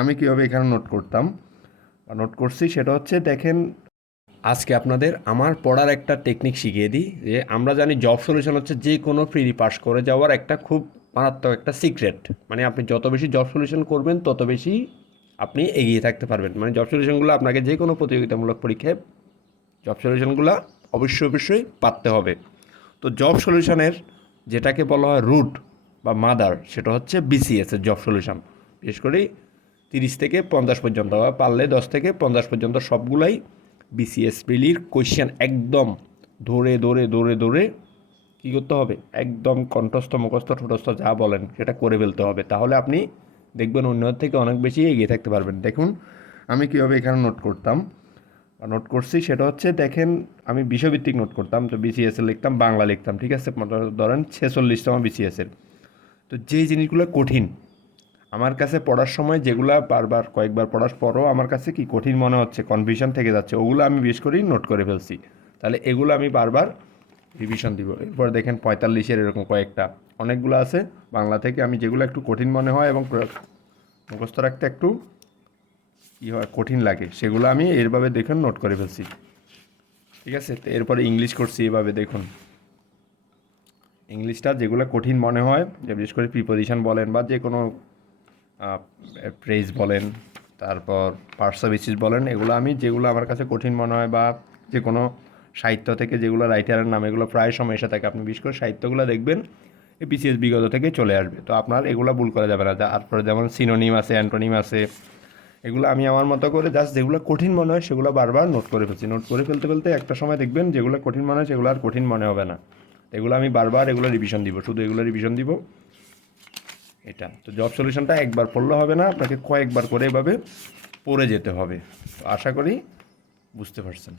আমি কীভাবে এখানে নোট করতাম বা নোট করছি সেটা হচ্ছে দেখেন, আজকে আপনাদের আমার পড়ার একটা টেকনিক শিখিয়ে দিই। যে আমরা জানি জব সলিউশন হচ্ছে যে কোনো প্রি পাস করে যাওয়ার একটা খুব মারাত্মক একটা সিক্রেট। মানে আপনি যত বেশি জব সলিউশন করবেন তত বেশি আপনি এগিয়ে থাকতে পারবেন। মানে জব সলিউশনগুলো আপনাকে যে কোনো প্রতিযোগিতামূলক পরীক্ষায় জব সলিউশনগুলো অবশ্যই পারতে হবে। তো জব সলিউশনের যেটাকে বলা হয় রুট বা মাদার, সেটা হচ্ছে বিসিএসের জব সলিউশন। বিশেষ করে 30 থেকে 50 পর্যন্ত বা পারলে 10 থেকে 50 পর্যন্ত সবগুলাই বিসিএস প্রিলির কোয়েশ্চেন একদম ধরে ধরে ধরে ধরে কী করতে হবে, একদম কণ্ঠস্থ মুখস্থ ঠোঁটস্থ যা বলেন সেটা করে ফেলতে হবে। তাহলে আপনি দেখবেন অন্যদের থেকে অনেক বেশি এগিয়ে থাকতে পারবেন। দেখুন আমি কীভাবে এখানে নোট করতাম বা নোট করছি সেটা হচ্ছে দেখেন, আমি বিষয়ভিত্তিক নোট করতাম। তো বিসিএসের লিখতাম, বাংলা লিখতাম, ঠিক আছে। ধরেন 46তম বিসিএসের। তো যেই জিনিসগুলো কঠিন আমার কাছে পড়ার সময়, যেগুলো বারবার কয়েকবার পড়ার পরও আমার কাছে কি কঠিন মনে হচ্ছে, কনফিউশন থেকে যাচ্ছে, ওগুলো আমি বেশ করেই নোট করে ফেলছি। তাহলে এগুলো আমি বারবার রিভিশন দিব। এরপর দেখেন 45-এর এরকম কয়েকটা অনেকগুলো আছে বাংলা থেকে। আমি যেগুলো একটু কঠিন মনে হয় এবং মুখস্থ রাখতে একটু কী হয়, কঠিন লাগে, সেগুলো আমি এরভাবে দেখুন নোট করে ফেলছি, ঠিক আছে। তো এরপরে ইংলিশ করছি এভাবে দেখুন। ইংলিশটা যেগুলো কঠিন মনে হয়, যে বিশেষ করে প্রিপোজিশন বলেন বা যে কোনো ফ্রেজ বলেন, তারপর পার্সোনাল বলেন, এগুলো আমি যেগুলো আমার কাছে কঠিন মনে হয় বা যে কোনো সাহিত্য থেকে যেগুলো রাইটারের নাম এগুলো প্রায় সময় এসে থাকে, আপনি বিশেষ করে সাহিত্যগুলো দেখবেন এই বিসিএস বিগত থেকে চলে আসবে। তো আপনার এগুলো ভুল করা যাবে না। তারপরে যেমন সিনোনিম আছে, অ্যান্টোনিম আছে, এগুলো আমি আমার মতো করে জাস্ট যেগুলো কঠিন মনে হয় সেগুলো বারবার নোট করে ফেলছি। নোট করে ফেলতে ফেলতে একটা সময় দেখবেন যেগুলো কঠিন মনে হয় সেগুলো আর কঠিন মনে হবে না। এগুলো আমি বারবার এগুলো রিভিশন দিব, শুধু এগুলো রিভিশন দিব। এটা তো জব সলিউশনটা একবার পড়লে হবে না, আপনাকে কয়েকবার করে এভাবে পড়ে যেতে হবে। তো আশা করি বুঝতে পারছেন।